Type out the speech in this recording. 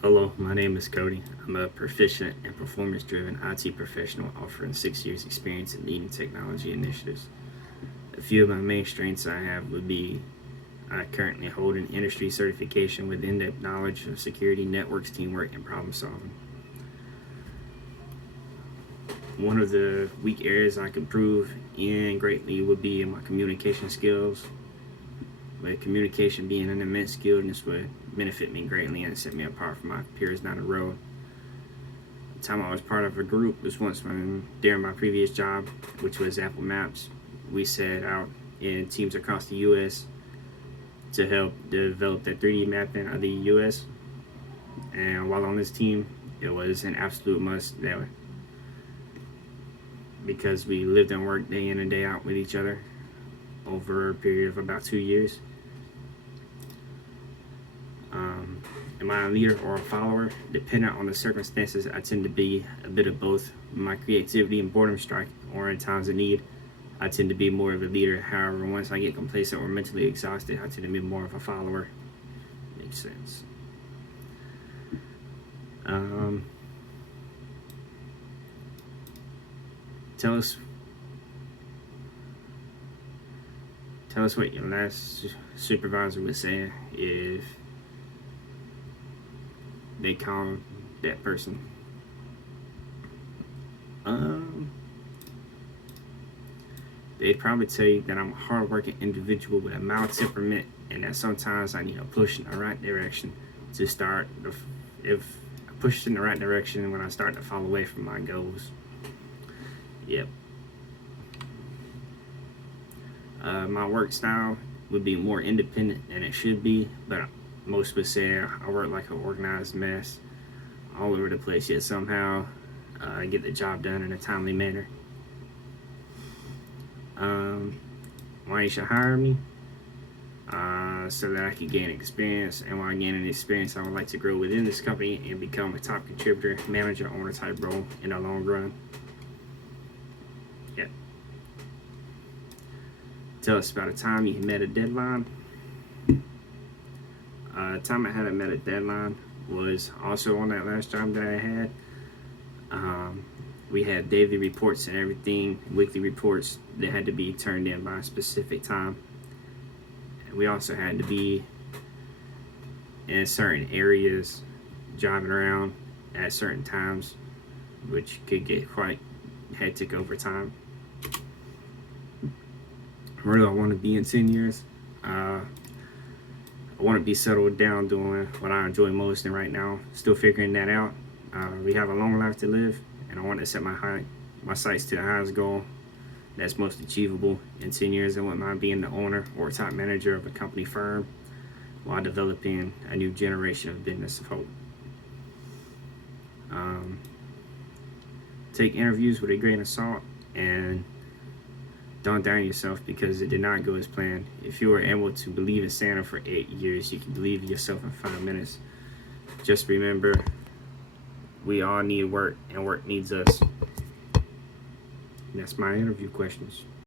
Hello, my name is Cody. I'm a proficient and performance-driven IT professional offering 6 years experience in leading technology initiatives. A few of my main strengths I have would be I currently hold an industry certification with in-depth knowledge of security, networks, teamwork, and problem solving. One of the weak areas I could improve in greatly would be in my communication skills. With communication being an immense skill, and this would benefit me greatly and set me apart from my peers down the road. The time I was part of a group was once during my previous job, which was Apple Maps. We set out in teams across the U.S. to help develop the 3D mapping of the U.S. And while on this team, it was an absolute must that because we lived and worked day in and day out with each other over a period of about 2 years. Am I a leader or a follower? Depending on the circumstances, I tend to be a bit of both. My creativity and boredom strike, or in times of need, I tend to be more of a leader. However, once I get complacent or mentally exhausted, I tend to be more of a follower. Makes sense. Tell us what your last supervisor would say if they call that person. They'd probably tell you that I'm a hardworking individual with a mild temperament, and that sometimes I need a push in the right direction to start. If I push in the right direction when I start to fall away from my goals. Yep. My work style would be more independent than it should be, but most would say I work like an organized mess all over the place, yet somehow I get the job done in a timely manner. Why you should hire me? So that I can gain experience, and while gaining experience, I would like to grow within this company and become a top contributor, manager, owner type role in the long run. Yeah. Tell us about a time you met a deadline. The time I hadn't met a deadline was also on that last job that I had. We had daily reports and everything, weekly reports that had to be turned in by a specific time. And we also had to be in certain areas, driving around at certain times, which could get quite hectic over time. Where do I want to be in 10 years? I want to be settled down doing what I enjoy most, and right now, still figuring that out. We have a long life to live, and I want to set my sights to the highest goal that's most achievable in 10 years. I wouldn't mind being the owner or top manager of a company firm while developing a new generation of business of hope. Take interviews with a grain of salt, and don't down yourself because it did not go as planned. If you were able to believe in Santa for 8 years, you can believe in yourself in 5 minutes. Just remember, we all need work, and work needs us. And that's my interview questions.